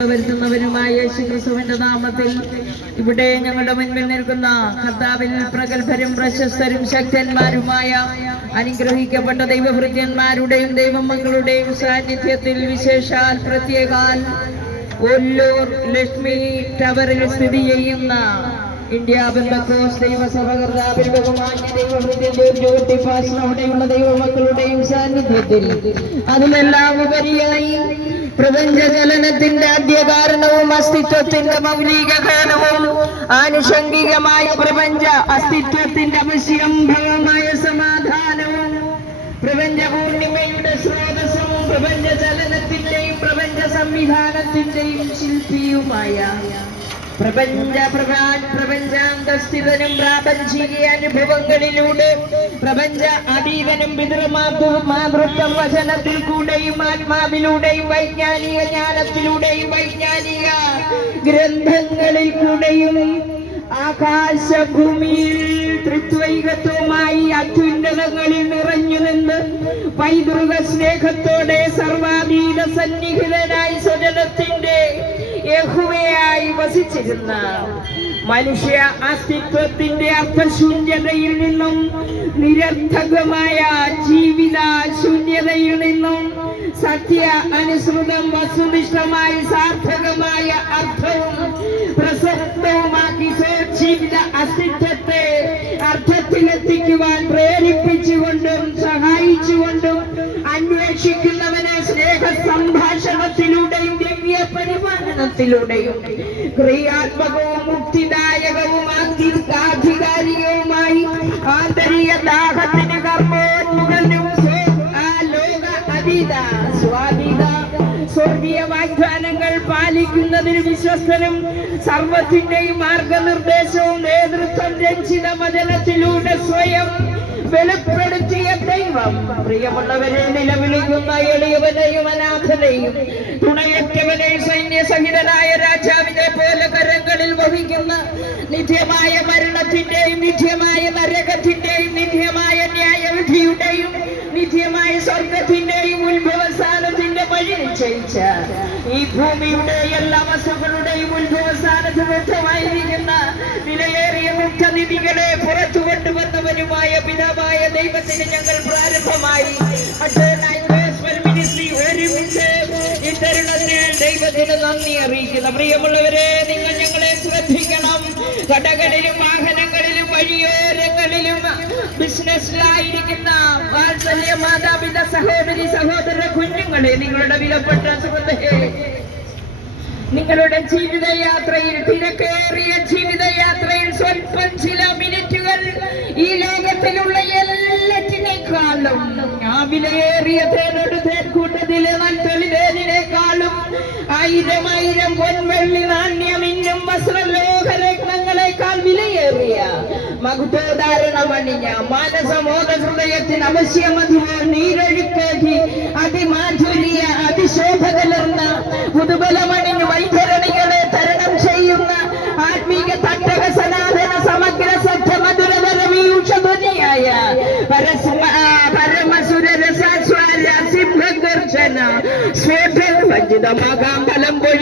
വരുത്തുന്നവനുമായ യേശുക്രിസ്തുവിന്റെ നാമത്തിൽ ഇവിടെ ഞങ്ങളുടെ മുൻപിൽ നിൽക്കുന്ന കർത്താവിൽ പ്രഗത്ഭരും പ്രശസ്തരും ശക്തന്മാരുമായ അനുഗ്രഹിക്കപ്പെട്ട ദൈവഭൃത്യന്മാരുടെയും ദൈവമക്കളുടെയും സാന്നിധ്യത്തിൽ വിശേഷാൽ പ്രത്യേകാൽ ഒല്ലൂർ ലക്ഷ്മി ടവറിൽ സ്ഥിതി ചെയ്യുന്ന ഇന്ത്യ ബന്ധക്കോസ് ദൈവസഭ കർത്താവിൽ ബഹുമാന്യ ദൈവഭൃത്യന്റെയും ദൈവമക്കളുടെയും സാന്നിധ്യത്തിൽ അതിലെല്ലാം ഉപരിയായി പ്രപഞ്ചചലനത്തിന്റെ ആദ്യകാരണവും അസ്തിത്വത്തിന്റെ മൗലിക കാരണവും ആനുഷംഗികമായ പ്രപഞ്ച അസ്തിത്വത്തിന്റെ അവശ്യംഭവമായ സമാധാനവും പ്രപഞ്ച പൂർണിമയുടെ സ്രോതസ്സും പ്രപഞ്ചചലനത്തിന്റെയും പ്രപഞ്ച സംവിധാനത്തിന്റെയും ശില്പിയുമായ പ്രപഞ്ചാന്തസ്ഥിതനും പ്രാപഞ്ചിക അനുഭവങ്ങളിലൂടെ പ്രപഞ്ച അതീതനും പിതൃമാതൃത്വം വചനത്തിൽ കൂടെയും ആത്മാവിലൂടെയും വൈജ്ഞാനിക ജ്ഞാനത്തിലൂടെയും വൈജ്ഞാനിക ഗ്രന്ഥങ്ങളിൽ കൂടെയും ആകാശഭൂമിയിൽ തൃത്വൈകത്വമായി അത്യുന്നതങ്ങളിൽ നിറഞ്ഞു നിന്ന് പൈതൃക സ്നേഹത്തോടെ സർവാധീന സന്നിഹിതനായി സ്വജനത്തിന്റെ യഹോവയായി വസിച്ചിരുന്ന മനുഷ്യ അസ്തിത്വത്തിന്റെ അർത്ഥശൂന്യതയിൽ നിന്നും നിരർത്ഥകമായ ജീവിത ശൂന്യതയിൽ നിന്നും സത്യ അനുസൃതം വസ്തുനിഷ്ഠമായി സാർത്ഥകമായ അർത്ഥവും പ്രസക്തവുമാക്കി ജീവിത അസ്തിത്വത്തെ അർത്ഥത്തിലെത്തിക്കുവാൻ പ്രേരിപ്പിച്ചുകൊണ്ടും സഹായിച്ചുകൊണ്ടും അന്വേഷിക്കുന്നവനെ സ്നേഹ സംഭാഷണത്തിലൂടെയും ദിവ്യ പരിപാലനത്തിലൂടെയും ക്രിയാത്മകവും മുക്തിദായകവും ആധികാരികവുമായി ആന്തരിക ദാഹത്തിന് കർമ്മോന്മുഖനും ലോക അതീത സ്വാധീന സ്വർഗീയ വാഗ്ദാനങ്ങൾ പാലിക്കുന്നതിൽ വിശ്വസ്തനും സർവത്തിന്റെയും മാർഗനിർദ്ദേശവും നേതൃത്വം രഞ്ജിത വചനത്തിലൂടെ സ്വയം വെളിപ്പെടുത്തിയ ദൈവം പ്രിയമുള്ളവരെ നിലവിളിക്കുന്ന എളിയവനെയും അനാഥനെയും തുണയറ്റവനെയും സൈന്യസഹിതനായ രാജാവിനെ പോലെ കരങ്ങളിൽ വഹിക്കുന്ന നിത്യമായ മരണത്തിന്റെയും നിത്യമായ നരകത്തിന്റെയും നിത്യമായ ന്യായവിധിയുടെയും നിത്യമായ സ്വർഗത്തിന്റെയും ഉത്ഭവസ്ഥാനത്തിന്റെ വഴി നിശ്ചയിച്ച ഈ ഭൂമിയുടെ എല്ലാ വസ്തുക്കളുടെയും ഉത്ഭവസ്ഥാനത്ത് വ്യക്തമായിരിക്കുന്ന വിലയേറിയ മുക്തനിധികളെ പുറത്തു കൊണ്ടുവന്നവനുമായ പിതാവായ ദൈവത്തിന് ഞങ്ങൾ പ്രാരംഭമായി ദൈവത്തിന് നന്ദി അറിയിക്കുന്ന പ്രിയമുള്ളവരെ, നിങ്ങൾ ഞങ്ങളെ ശ്രദ്ധിക്കണം. കടകളിലും വാഹനങ്ങളിലും വഴിയോരങ്ങളിലും ബിസിനസ്സിലായിരിക്കുന്ന വാത്സല്യ മാതാപിത സഹോദരി സഹോദര കുഞ്ഞുങ്ങളെ, നിങ്ങളുടെ വിലപ്പെട്ട സുഹൃത്തേ, നിങ്ങളുടെ ജീവിതയാത്രയിൽ തിരക്കേറിയ ജീവിതയാത്രയിൽ സ്വല്പം ചില മിനിറ്റുകൾ ഈ ലോകത്തിലുള്ള എല്ലാറ്റിനേക്കാളും വിലയേറിയ തേൻകൂട്ടത്തിലെ നൻതൊളിതേനിനേക്കാളും 1000 പൊൻവെള്ളി നാണ്യമിന്നും വസ്ത്രലോകരത്നങ്ങളെക്കാൾ വിലയേറിയ മകുടോദാരണമണിഞ്ഞ മാനസമോദ ഹൃദയത്തിന് അവശ്യമതിവോ നീരൊഴുക്കേറ്റി അതിമാധുര്യ അതിശോഭ കലർന്ന പുതുബലമണിഞ്ഞ് വൈതരണികളെ തരണം ചെയ്യുന്ന ആത്മീക തട്ടക സനാതന സമഗ്ര സത്യ മധുരതരമീക്ഷധ്വനിയായ പരമസുരരസാസ്വാര സിംഹഗർജന സ്വേഭ വഞ്ചിതമാകാം ഫലം